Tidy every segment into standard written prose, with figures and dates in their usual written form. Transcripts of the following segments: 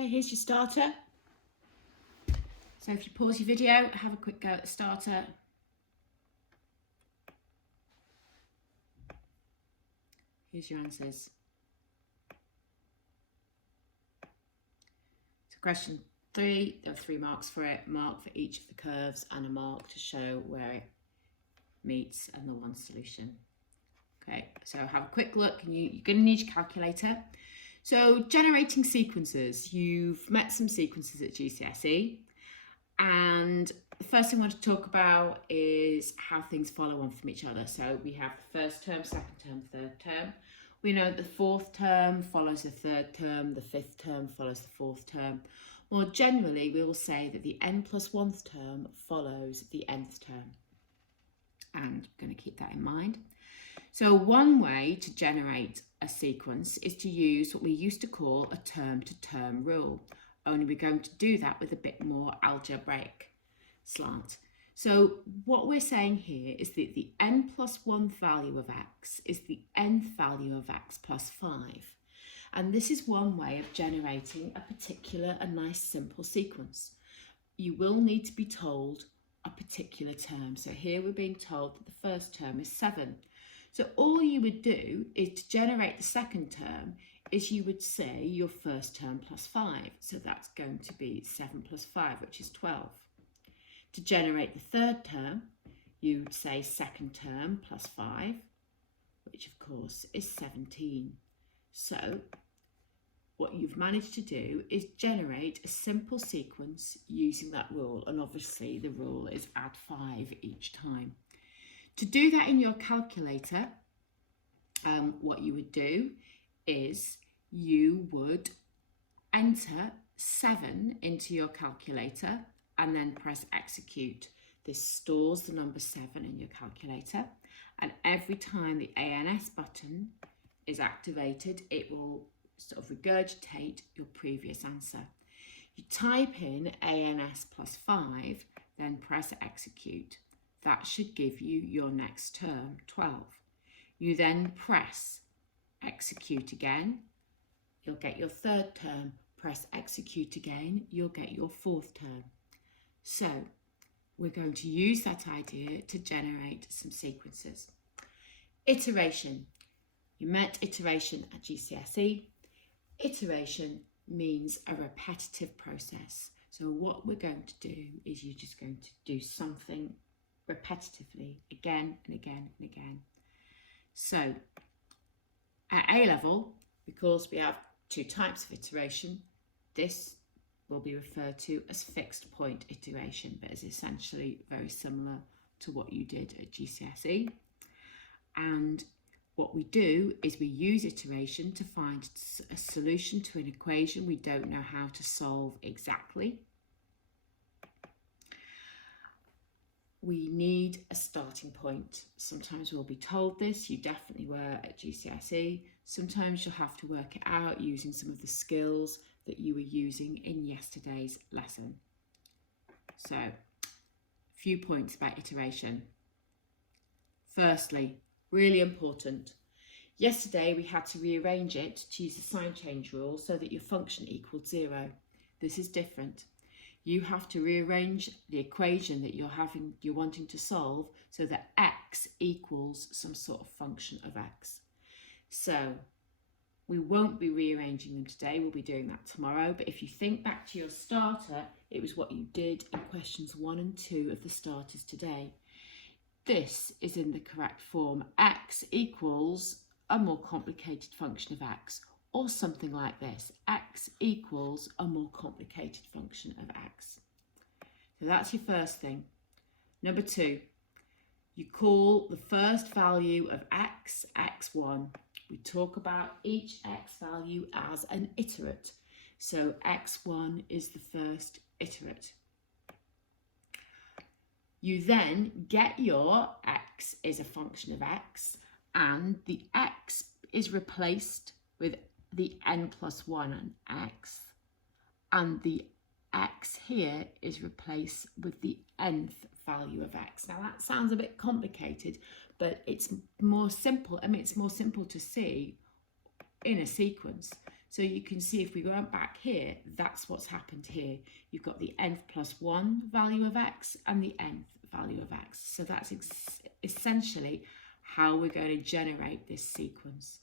Okay, here's your starter. So if you pause your video, have a quick go at the starter. Here's your answers. So question 3, there are 3 marks for it. Mark for each of the curves and a mark to show where it meets and the one solution. Okay, so have a quick look, and you're going to need your calculator. So generating sequences, you've met some sequences at GCSE, and the first thing I want to talk about is how things follow on from each other. So we have the first term, second term, third term. We know the fourth term follows the third term, the fifth term follows the fourth term. More generally, we will say that the n+1th term follows the nth term. And I'm going to keep that in mind. So one way to generate a sequence is to use what we used to call a term-to-term rule. Only we're going to do that with a bit more algebraic slant. So what we're saying here is that the n+1 value of x is the nth value of x plus 5. And this is one way of generating a particular, a nice simple sequence. You will need to be told a particular term. So here we're being told that the first term is 7. So all you would do is to generate the second term is you would say your first term plus 5. So that's going to be 7 plus 5, which is 12. To generate the third term, you would say second term plus 5, which of course is 17. So what you've managed to do is generate a simple sequence using that rule. And obviously the rule is add 5 each time. To do that in your calculator, what you would do is you would enter 7 into your calculator and then press execute. This stores the number 7 in your calculator, and every time the ANS button is activated, it will sort of regurgitate your previous answer. You type in ANS plus 5, then press execute. That should give you your next term, 12. You then press execute again. You'll get your third term. Press execute again. You'll get your fourth term. So we're going to use that idea to generate some sequences. Iteration. You met iteration at GCSE. Iteration means a repetitive process. So what we're going to do is you're just going to do something repetitively again and again and again. So at A level, because we have 2 types of iteration, this will be referred to as fixed point iteration, but is essentially very similar to what you did at GCSE. And what we do is we use iteration to find a solution to an equation we don't know how to solve exactly. We need a starting point. Sometimes we'll be told this, you definitely were at GCSE. Sometimes you'll have to work it out using some of the skills that you were using in yesterday's lesson. So, a few points about iteration. Firstly, really important. Yesterday we had to rearrange it to use the sign change rule so that your function equaled 0. This is different. You have to rearrange the equation that you're wanting to solve so that x equals some sort of function of x. So we won't be rearranging them today, we'll be doing that tomorrow, but if you think back to your starter, it was what you did in questions 1 and 2 of the starters today. This is in the correct form. X equals a more complicated function of x, or something like this. X equals a more complicated function of x. So that's your first thing. Number 2, you call the first value of x, x1. We talk about each x value as an iterate. So x1 is the first iterate. You then get your x is a function of x, and the x is replaced with the n+1 and x, and the x here is replaced with the nth value of x. Now that sounds a bit complicated, but it's more simple. I mean, it's more simple to see in a sequence. So you can see if we went back here, that's what's happened here. You've got the nth plus 1 value of x and the nth value of x. So that's essentially how we're going to generate this sequence.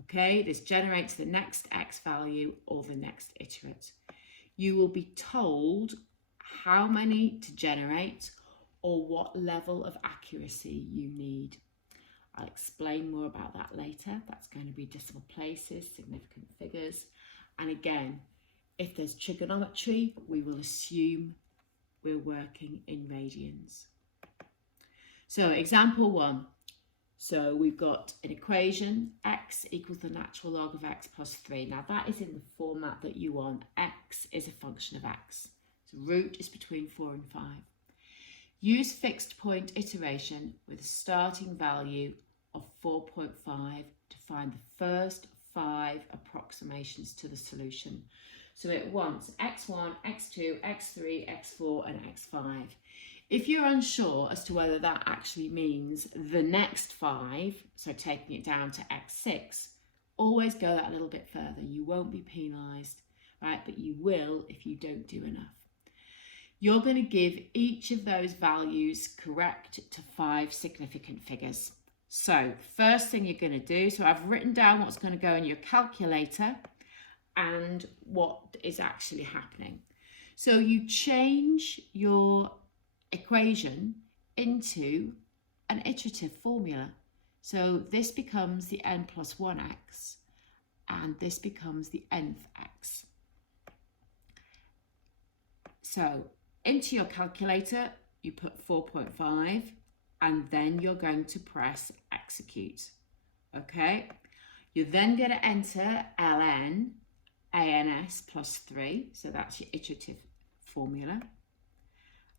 Okay, this generates the next x value or the next iterate. You will be told how many to generate or what level of accuracy you need. I'll explain more about that later. That's going to be decimal places, significant figures. And again, if there's trigonometry, we will assume we're working in radians. So example 1. So we've got an equation, x equals the natural log of x plus 3. Now that is in the format that you want. X is a function of x. So root is between 4 and 5. Use fixed point iteration with a starting value of 4.5 to find the first 5 approximations to the solution. So it wants x1, x2, x3, x4 and x5. If you're unsure as to whether that actually means the next 5, so taking it down to x6, always go that a little bit further. You won't be penalised, right? But you will if you don't do enough. You're going to give each of those values correct to 5 significant figures. So first thing you're going to do, so I've written down what's going to go in your calculator and what is actually happening. So you change your equation into an iterative formula. So this becomes the n plus 1x and this becomes the nth x. So into your calculator, you put 4.5 and then you're going to press execute. Okay, you're then going to enter ln ans plus 3. So that's your iterative formula.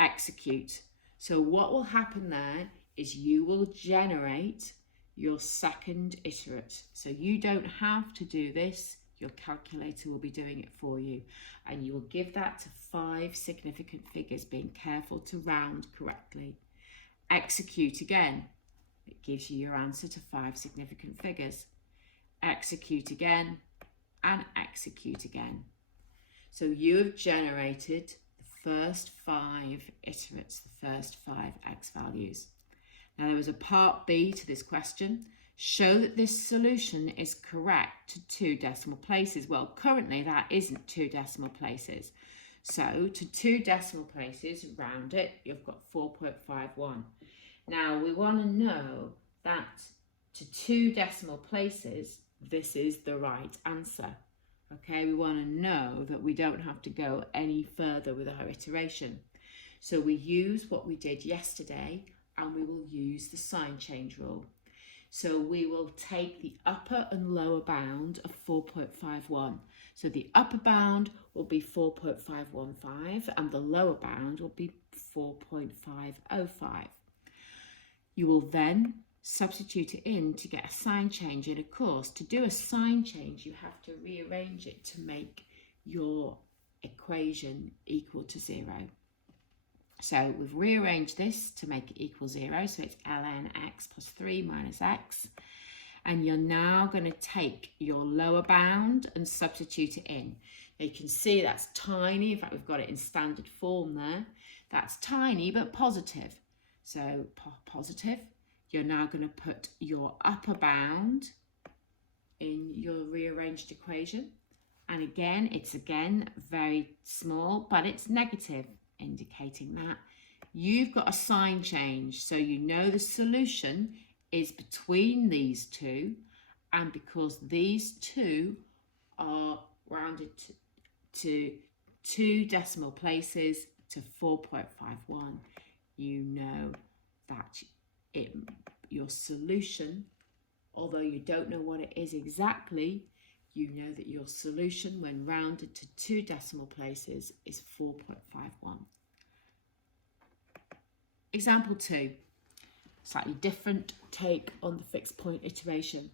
Execute. So what will happen there is you will generate your second iterate. So you don't have to do this. Your calculator will be doing it for you. And you will give that to 5 significant figures, being careful to round correctly. Execute again. It gives you your answer to 5 significant figures. Execute again and execute again. So you have generated the first 5 iterates, the first 5 x values. Now there was a part B to this question. Show that this solution is correct to 2 decimal places. Well, currently that isn't 2 decimal places. So to 2 decimal places, round it, you've got 4.51. Now we want to know that to 2 decimal places, this is the right answer. Okay, we want to know that we don't have to go any further with our iteration. So we use what we did yesterday and we will use the sign change rule. So we will take the upper and lower bound of 4.51. So the upper bound will be 4.515 and the lower bound will be 4.505. You will then substitute it in to get a sign change. And of course, to do a sign change, you have to rearrange it to make your equation equal to 0. So we've rearranged this to make it equal 0. So it's ln x plus 3 minus x. And you're now going to take your lower bound and substitute it in. Now you can see that's tiny. In fact, we've got it in standard form there. That's tiny but positive. So positive. You're now going to put your upper bound in your rearranged equation. And again, it's very small, but it's negative, indicating that you've got a sign change. So you know the solution is between these 2. And because these 2 are rounded to 2 decimal places to 4.51, you know that your solution, although you don't know what it is exactly, you know that your solution when rounded to 2 decimal places is 4.51. Example 2, slightly different take on the fixed point iteration.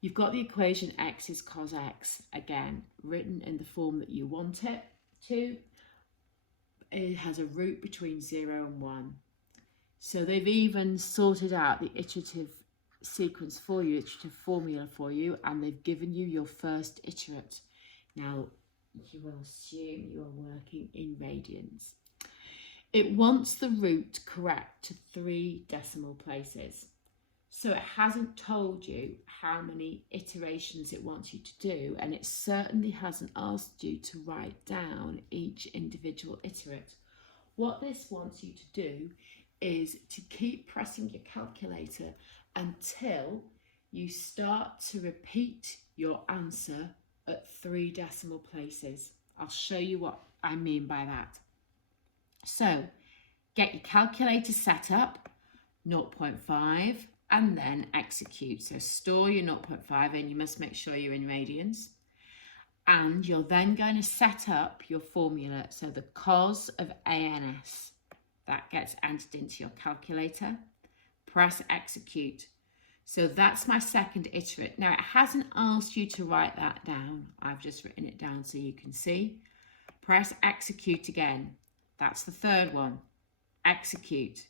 You've got the equation x is cos x, again, written in the form that you want it to. It has a root between 0 and 1. So they've even sorted out the iterative sequence for you, iterative formula for you, and they've given you your first iterate. Now, you will assume you are working in radians. It wants the root correct to 3 decimal places. So it hasn't told you how many iterations it wants you to do, and it certainly hasn't asked you to write down each individual iterate. What this wants you to do is to keep pressing your calculator until you start to repeat your answer at 3 decimal places. I'll show you what I mean by that. So get your calculator set up, 0.5, and then execute. So store your 0.5 in. You must make sure you're in radians. And you're then going to set up your formula. So the cos of ANS, that gets entered into your calculator. Press execute. So that's my second iterate. Now, it hasn't asked you to write that down. I've just written it down so you can see. Press execute again. That's the third one. Execute,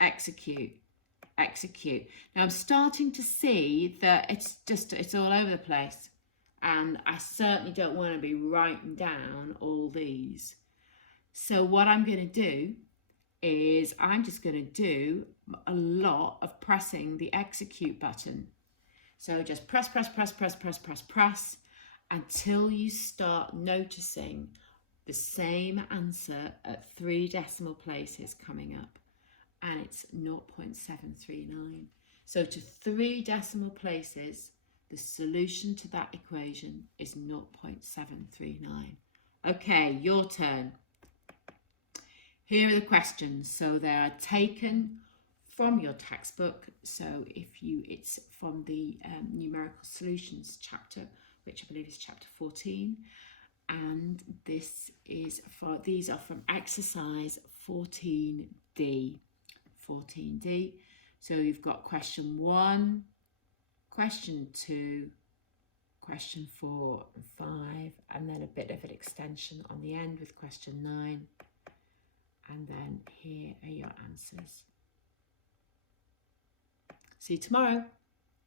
execute, execute. Now, I'm starting to see that it's all over the place. And I certainly don't want to be writing down all these. So what I'm going to do is I'm just going to do a lot of pressing the execute button. So just press, press, press, press, press, press, press until you start noticing the same answer at 3 decimal places coming up. And it's 0.739. So to 3 decimal places, the solution to that equation is 0.739. Okay, your turn. Here are the questions. So they are taken from your textbook. So it's from the Numerical Solutions chapter, which I believe is chapter 14. And these are from exercise 14D. 14D. So you've got question 1, question 2, question 4 and 5, and then a bit of an extension on the end with question 9. And then here are your answers. See you tomorrow.